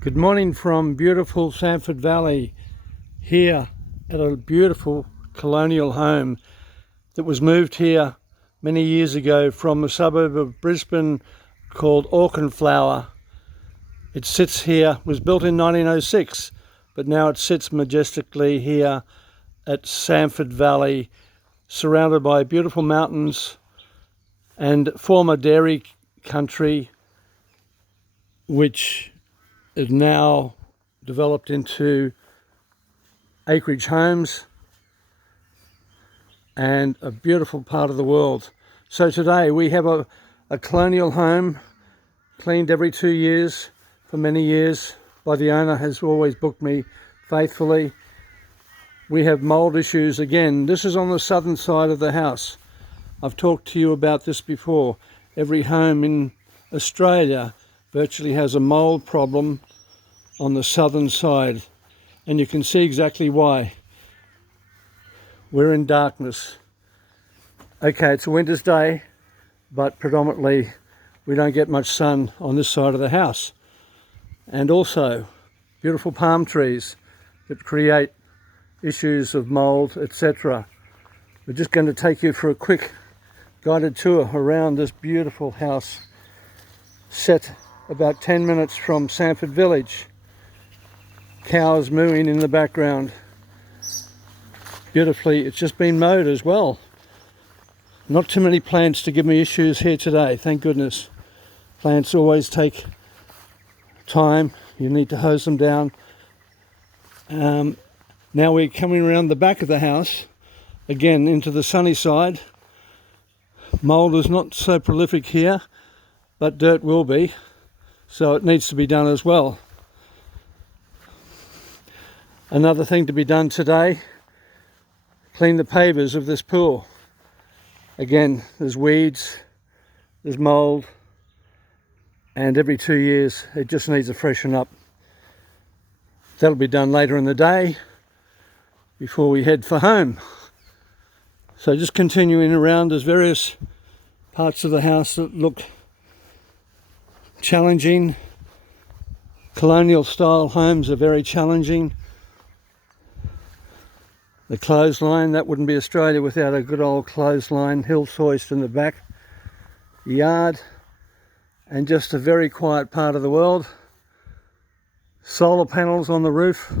Good morning from beautiful Samford Valley, here at a beautiful colonial home that was moved here many years ago from a suburb of Brisbane called Auchenflower. It sits here, was built in 1906, but now it sits majestically here at Samford Valley, surrounded by beautiful mountains and former dairy country, which is now developed into acreage homes and a beautiful part of the world. So today we have a colonial home, cleaned every 2 years for many years by the owner, has always booked me faithfully. We have mold issues again. This is on the southern side of the house. I've talked to you about this before. Every home in Australia virtually has a mold problem on the southern side, and you can see exactly why. We're in darkness. Okay, it's a winter's day, but predominantly we don't get much sun on this side of the house. And also beautiful palm trees that create issues of mold, etc. We're just going to take you for a quick guided tour around this beautiful house set about 10 minutes from Samford village. Cows mooing in the background. Beautifully, it's just been mowed as well. Not too many plants to give me issues here today, thank goodness. Plants always take time, you need to hose them down. Now we're coming around the back of the house, again into the sunny side. Mold is not so prolific here, but dirt will be, so it needs to be done as well. Another thing to be done today, clean the pavers of this pool. Again, there's weeds, there's mold, and every 2 years it just needs a freshen up. That'll be done later in the day before we head for home. So just continuing around, there's various parts of the house that look challenging. Colonial style homes are very challenging. The clothesline, that wouldn't be Australia without a good old clothesline, hill hoist in the back. The yard, and just a very quiet part of the world. Solar panels on the roof.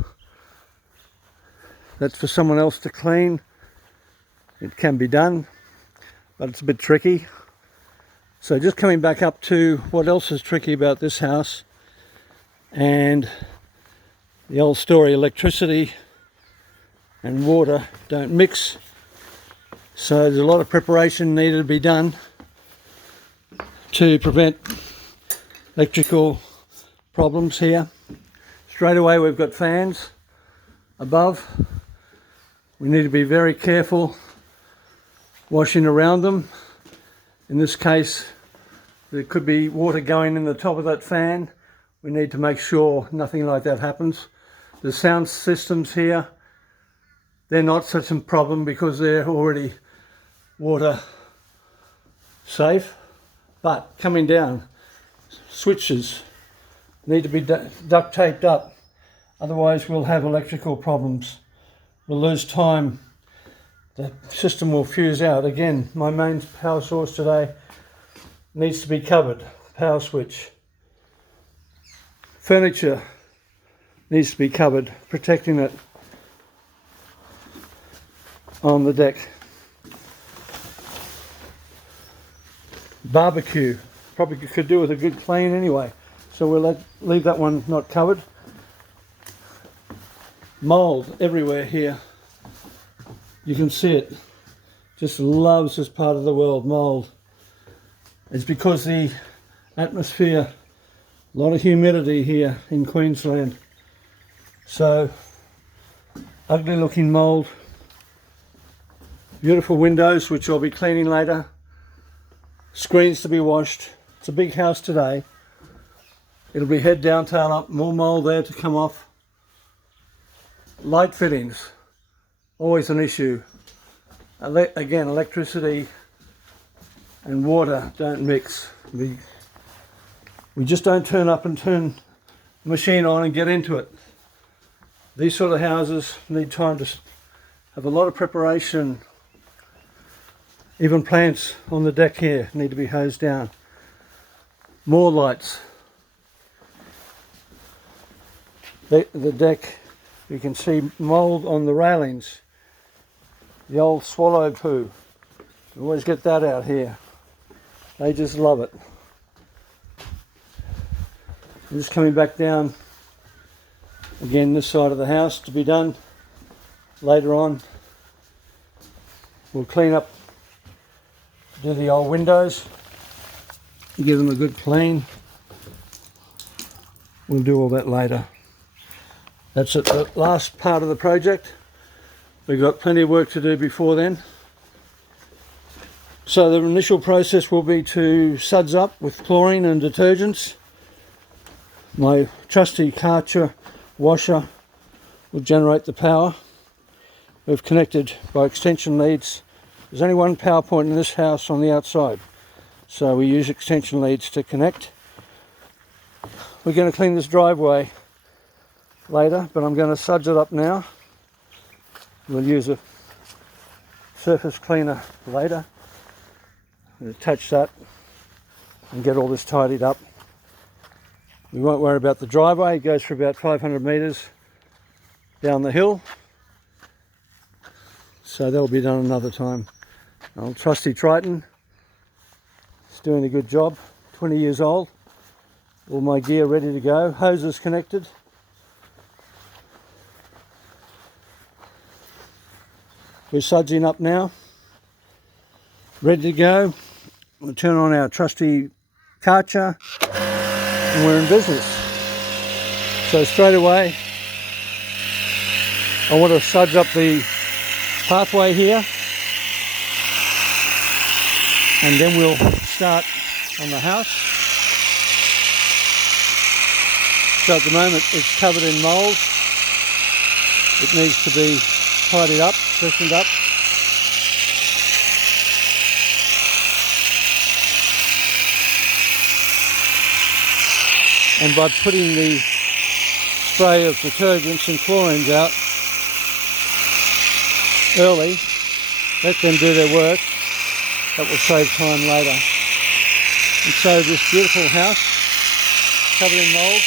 That's for someone else to clean. It can be done, but it's a bit tricky. So just coming back up to what else is tricky about this house, and the old story, electricity and water don't mix. So there's a lot of preparation needed to be done to prevent electrical problems here. Straight away we've got fans above. We need to be very careful washing around them. In this case, there could be water going in the top of that fan. We need to make sure nothing like that happens. The sound systems here, they're not such a problem because they're already water safe. But coming down, switches need to be duct taped up. Otherwise we'll have electrical problems. We'll lose time. The system will fuse out. Again, my main power source today needs to be covered. Power switch. Furniture needs to be covered, protecting it on the deck. Barbecue, probably could do with a good clean anyway, so we'll leave that one not covered. Mold everywhere here. You can see it. Just loves this part of the world, mold. It's because the atmosphere, a lot of humidity here in Queensland. So, ugly looking mold. Beautiful windows, which I'll be cleaning later. Screens to be washed. It's a big house today. It'll be head down, tail up, more mold there to come off. Light fittings, always an issue. Again, electricity and water don't mix. We just don't turn up and turn machine on and get into it. These sort of houses need time to have a lot of preparation. Even plants on the deck here need to be hosed down. More lights. The deck, you can see mould on the railings. The old swallow poo. You always get that out here. They just love it. I'm just coming back down again this side of the house to be done. Later on we'll clean up, do the old windows, give them a good clean. We'll do all that later. That's it, the last part of the project. We've got plenty of work to do before then. So the initial process will be to suds up with chlorine and detergents. My trusty Karcher washer will generate the power. We've connected by extension leads. There's only one power point in this house on the outside, so we use extension leads to connect. We're going to clean this driveway later, but I'm going to suds it up now. We'll use a surface cleaner later and attach that and get all this tidied up. We won't worry about the driveway. It goes for about 500 metres down the hill, so that'll be done another time. Old trusty Triton, it's doing a good job. 20 years old. All my gear ready to go. Hoses connected. We're sudsing up now. Ready to go. We'll turn on our trusty Karcher and we're in business. So straight away I want to suds up the pathway here, and then we'll start on the house. So at the moment it's covered in mould. It needs to be tidied up, freshened up. And by putting the spray of detergents and chlorines out early, let them do their work. That will save time later. And so this beautiful house covered in mould.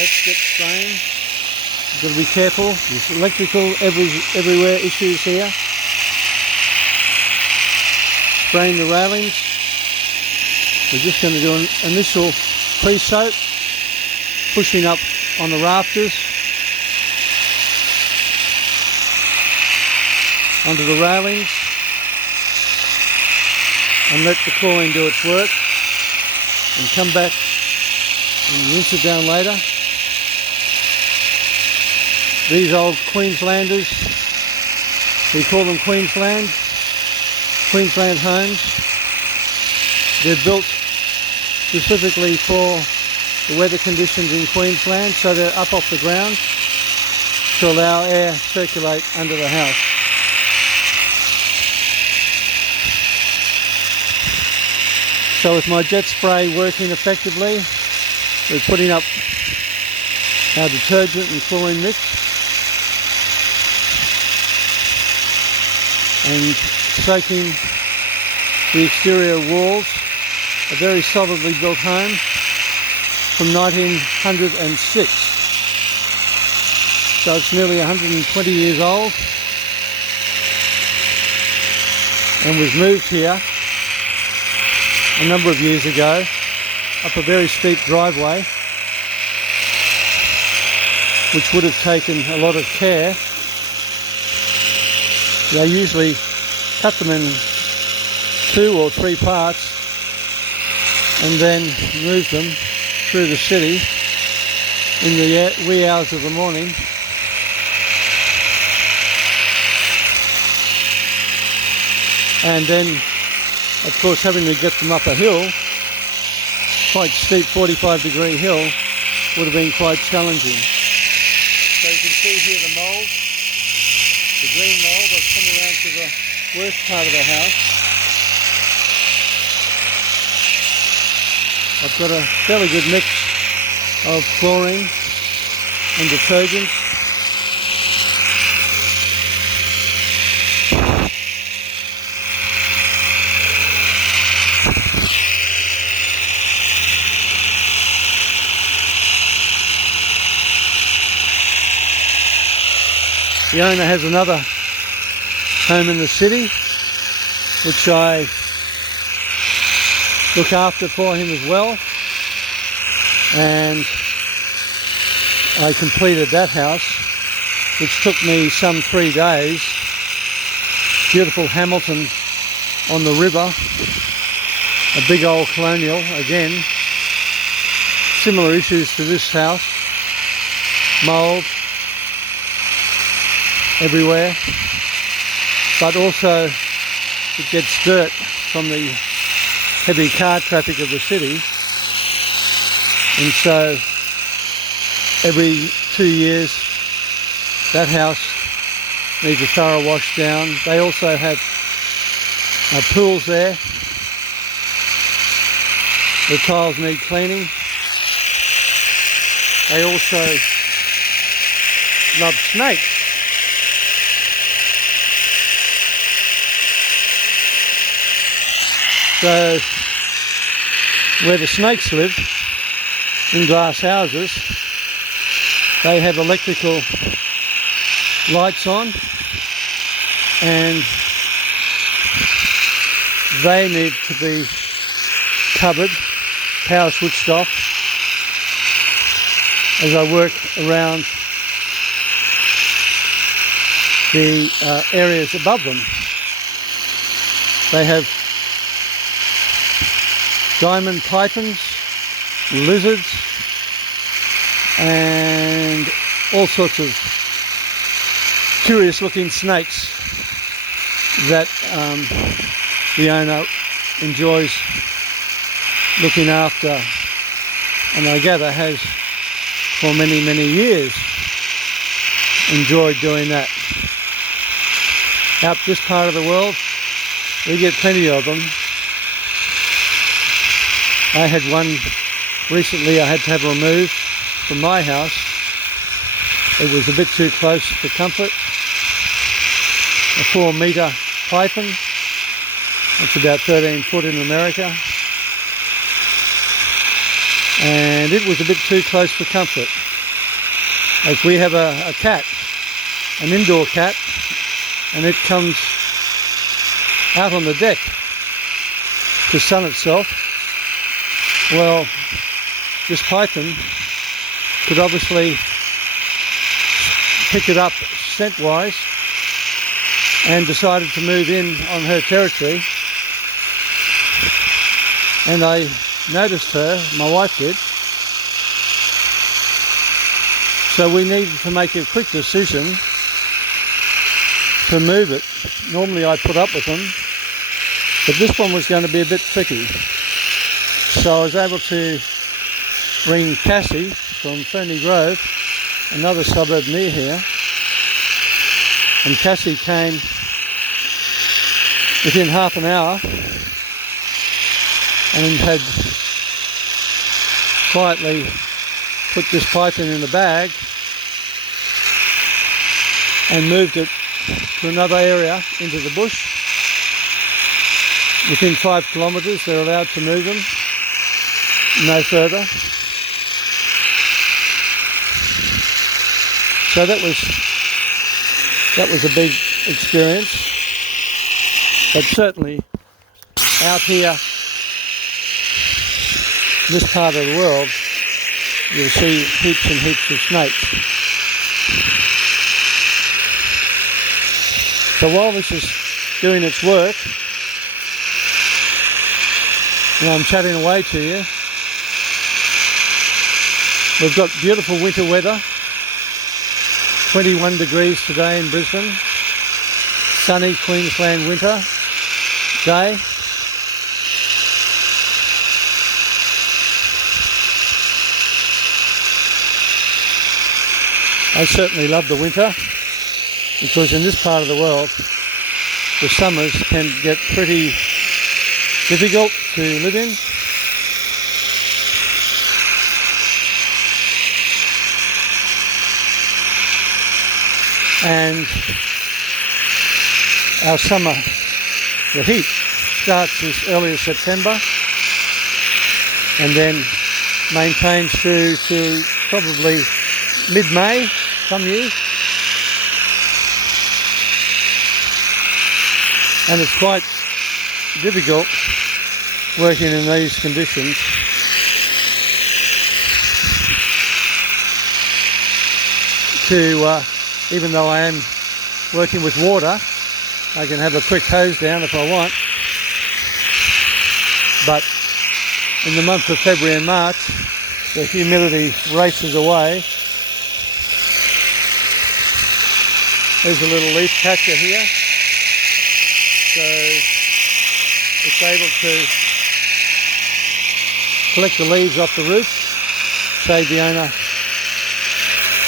Let's get spraying. You've got to be careful. There's electrical everywhere issues here. Spraying the railings. We're just going to do an initial pre-soak, pushing up on the rafters, onto the railings, and let the chlorine do its work, and come back and rinse it down later. These old Queenslanders, we call them Queensland homes. They're built specifically for the weather conditions in Queensland, so they're up off the ground to allow air to circulate under the house. So with my jet spray working effectively, we're putting up our detergent and chlorine mix and soaking the exterior walls. A very solidly built home from 1906. So it's nearly 120 years old, and was moved here a number of years ago up a very steep driveway, which would have taken a lot of care. They usually cut them in 2 or 3 parts and then move them through the city in the wee hours of the morning. And then, of course, having to get them up a hill, quite steep 45-degree hill, would have been quite challenging. So you can see here the mould, the green mould. I've come around to the worst part of the house. I've got a fairly good mix of chlorine and detergent. The owner has another home in the city, which I look after for him as well, and I completed that house, which took me some 3 days. Beautiful Hamilton on the river, a big old colonial again. Similar issues to this house, mould everywhere, but also it gets dirt from the heavy car traffic of the city, and so every 2 years that house needs a thorough wash down. They also have pools there. The tiles need cleaning. They also love snakes. So where the snakes live, in glass houses, they have electrical lights on, and they need to be covered, power switched off, as I work around the areas above them. They have diamond pythons, lizards, and all sorts of curious looking snakes that the owner enjoys looking after, and I gather has for many, many years enjoyed doing that. Out this part of the world, we get plenty of them. I had one recently I had to have removed from my house. It was a bit too close for comfort. A 4-metre python. It's about 13 foot in America. And it was a bit too close for comfort. As we have a cat, an indoor cat, and it comes out on the deck to sun itself. Well, this python could obviously pick it up scent-wise and decided to move in on her territory. And I noticed her, my wife did. So we needed to make a quick decision to move it. Normally I put up with them, but this one was going to be a bit tricky. So I was able to ring Cassie from Ferny Grove, another suburb near here, and Cassie came within half an hour and had quietly put this python in a bag and moved it to another area into the bush. Within 5 kilometres they're allowed to move them, no further. So that was a big experience, but certainly out here, this part of the world, you'll see heaps and heaps of snakes. So while this is doing its work, and I'm chatting away to you, we've got beautiful winter weather. 21 degrees today in Brisbane. Sunny Queensland winter day. I certainly love the winter because in this part of the world the summers can get pretty difficult to live in. And our summer, the heat, starts as early as September and then maintains through to probably mid-May some years. And it's quite difficult working in these conditions. Even though I am working with water, I can have a quick hose down if I want. But in the month of February and March, the humidity races away. There's a little leaf catcher here. So it's able to collect the leaves off the roof, save the owner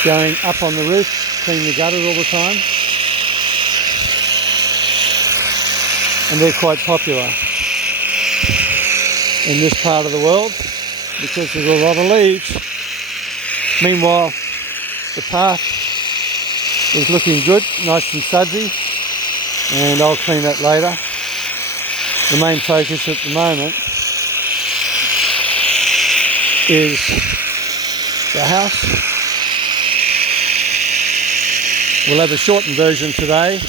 going up on the roof, clean the gutters all the time. And they're quite popular in this part of the world because there's a lot of leaves. Meanwhile, the path is looking good, nice and sudsy, and I'll clean that later. The main focus at the moment is the house. We'll have a shortened version today.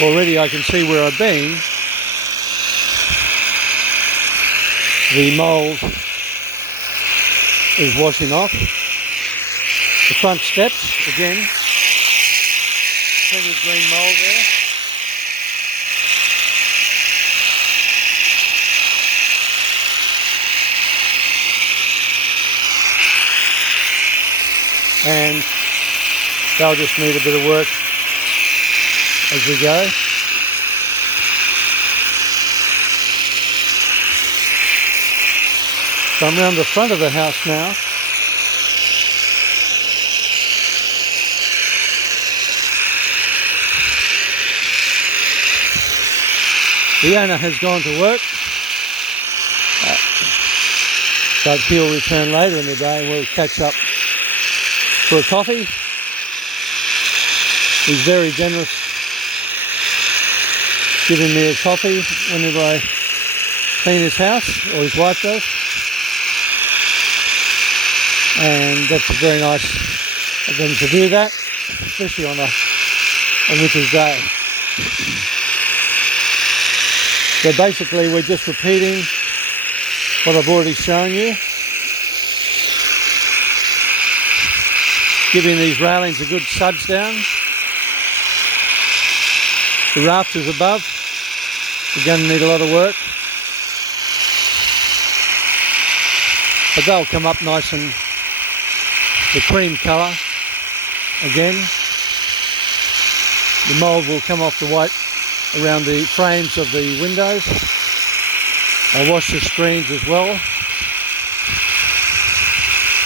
Already I can see where I've been. The mould is washing off. The front steps, again, plenty of green mould there. And they'll just need a bit of work as we go. So I'm around the front of the house now. The owner has gone to work, but he'll return later in the day and we'll catch up for a coffee. He's very generous, giving me a coffee whenever I clean his house, or his wife does. And that's very nice of them to do that, especially on a winter's day. So basically we're just repeating what I've already shown you. Giving these railings a good suds down. The rafters above are going to need a lot of work. But they'll come up nice and the cream colour again. The mould will come off the white around the frames of the windows. I'll wash the screens as well.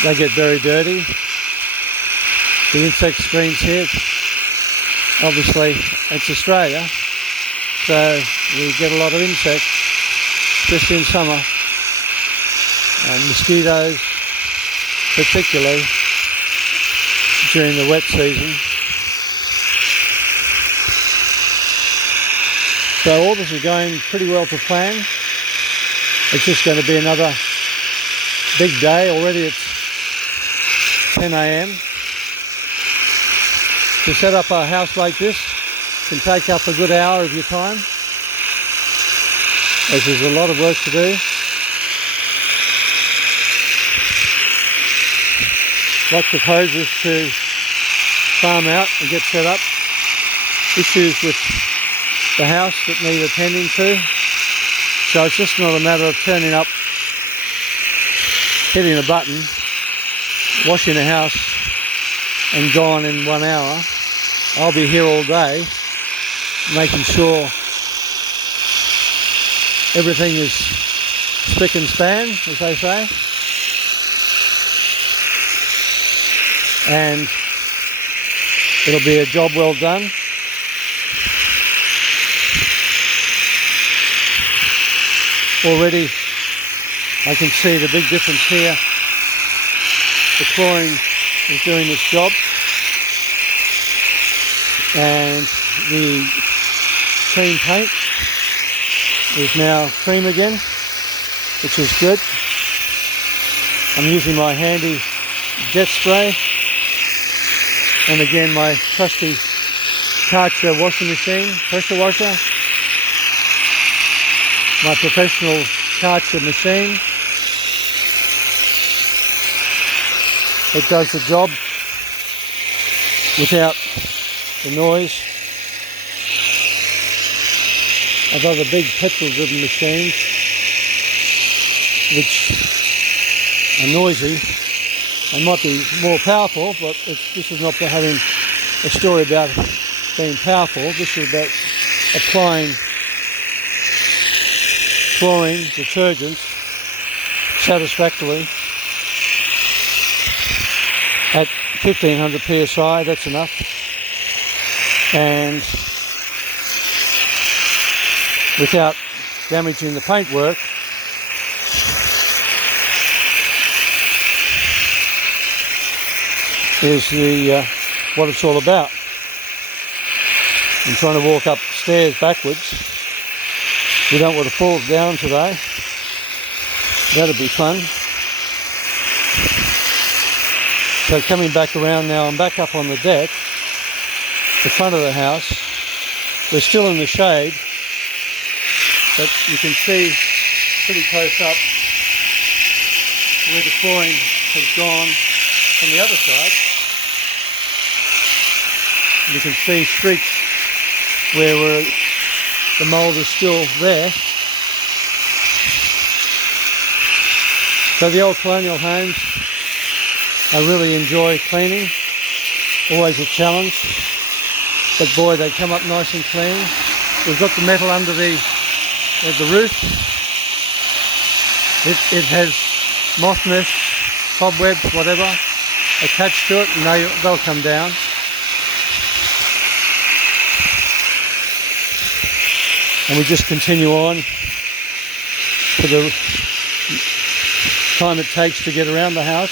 They get very dirty. The insect screens here, obviously it's Australia, so we get a lot of insects, especially in summer, and mosquitoes particularly during the wet season. So all this is going pretty well to plan. It's just going to be another big day. Already it's 10 AM. To set up a house like this can take up a good hour of your time, as there's a lot of work to do. Lots of hoses to farm out and get set up. Issues with the house that need attending to. So it's just not a matter of turning up, hitting a button, washing a house and gone in 1 hour. I'll be here all day making sure everything is spick and span, as they say. And it'll be a job well done. Already I can see the big difference here. The chlorine is doing its job. and the cream paint is now cream again, which is good. I'm using my handy jet spray, and again my trusty Karcher washing machine, pressure washer, my professional Karcher machine. It does the job without the noise of other big petrol-driven machines, which are noisy and might be more powerful, but this is not for having a story about being powerful. This is about applying chlorine detergent satisfactorily at 1500 psi. That's enough, and without damaging the paintwork. Is the what it's all about. I'm trying to walk upstairs backwards. We don't want to fall down today. That'd be fun. So coming back around now, I'm back up on the deck, the front of the house. We're still in the shade, but you can see pretty close up where the chlorine has gone from the other side. You can see streaks where the mould is still there. So the old colonial homes, I really enjoy cleaning. Always a challenge, but boy, they come up nice and clean. We've got the metal under the roof. It has moth nests, cobwebs, whatever, attached to it, and they'll come down. And we just continue on for the time it takes to get around the house.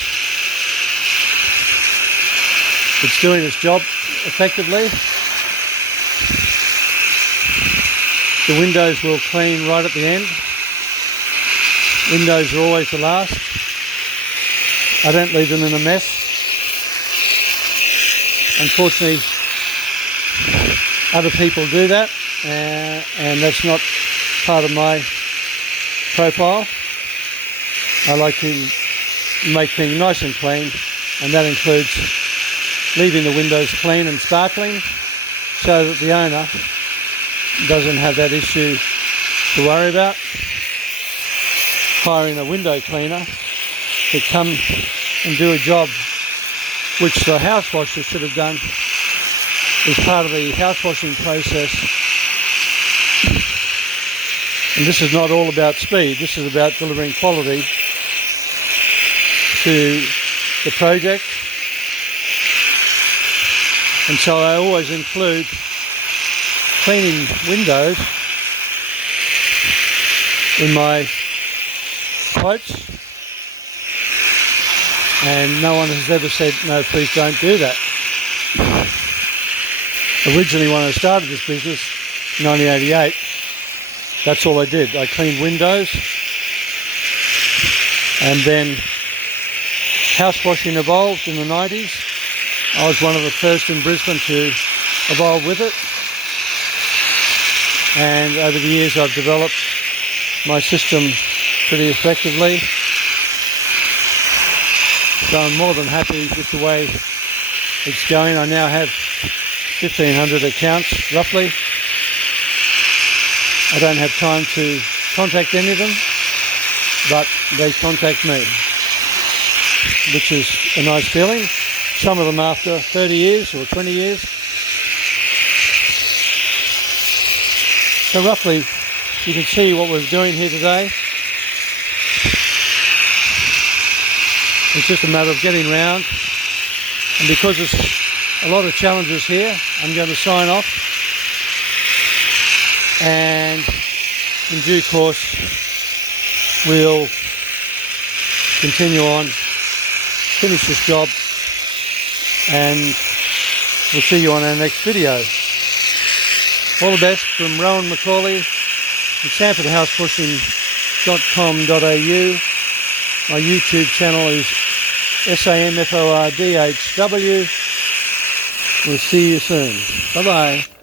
It's doing its job effectively. The windows will clean right at the end. Windows are always the last. I don't leave them in a mess. Unfortunately, other people do that. And that's not part of my profile. I like to make things nice and clean, and that includes leaving the windows clean and sparkling so that the owner doesn't have that issue to worry about. Hiring a window cleaner to come and do a job which the house washer should have done is part of the house washing process. And this is not all about speed, this is about delivering quality to the project. And so I always include cleaning windows in my quotes, and no one has ever said, no, please don't do that. Originally when I started this business, 1988, that's all I did. I cleaned windows, and then house washing evolved in the 90s. I was one of the first in Brisbane to evolve with it, and over the years I've developed my system pretty effectively. So I'm more than happy with the way it's going. I now have 1,500 accounts, roughly. I don't have time to contact any of them, but they contact me, which is a nice feeling. Some of them after 30 years or 20 years. So roughly, you can see what we're doing here today. It's just a matter of getting round, and because there's a lot of challenges here, I'm going to sign off, and in due course we'll continue on, finish this job, and We'll see you on our next video. All the best from Rowan Macaulay from SamfordHousewashing.com.au. My YouTube channel is SAMFORDHW. We'll see you soon. Bye-bye.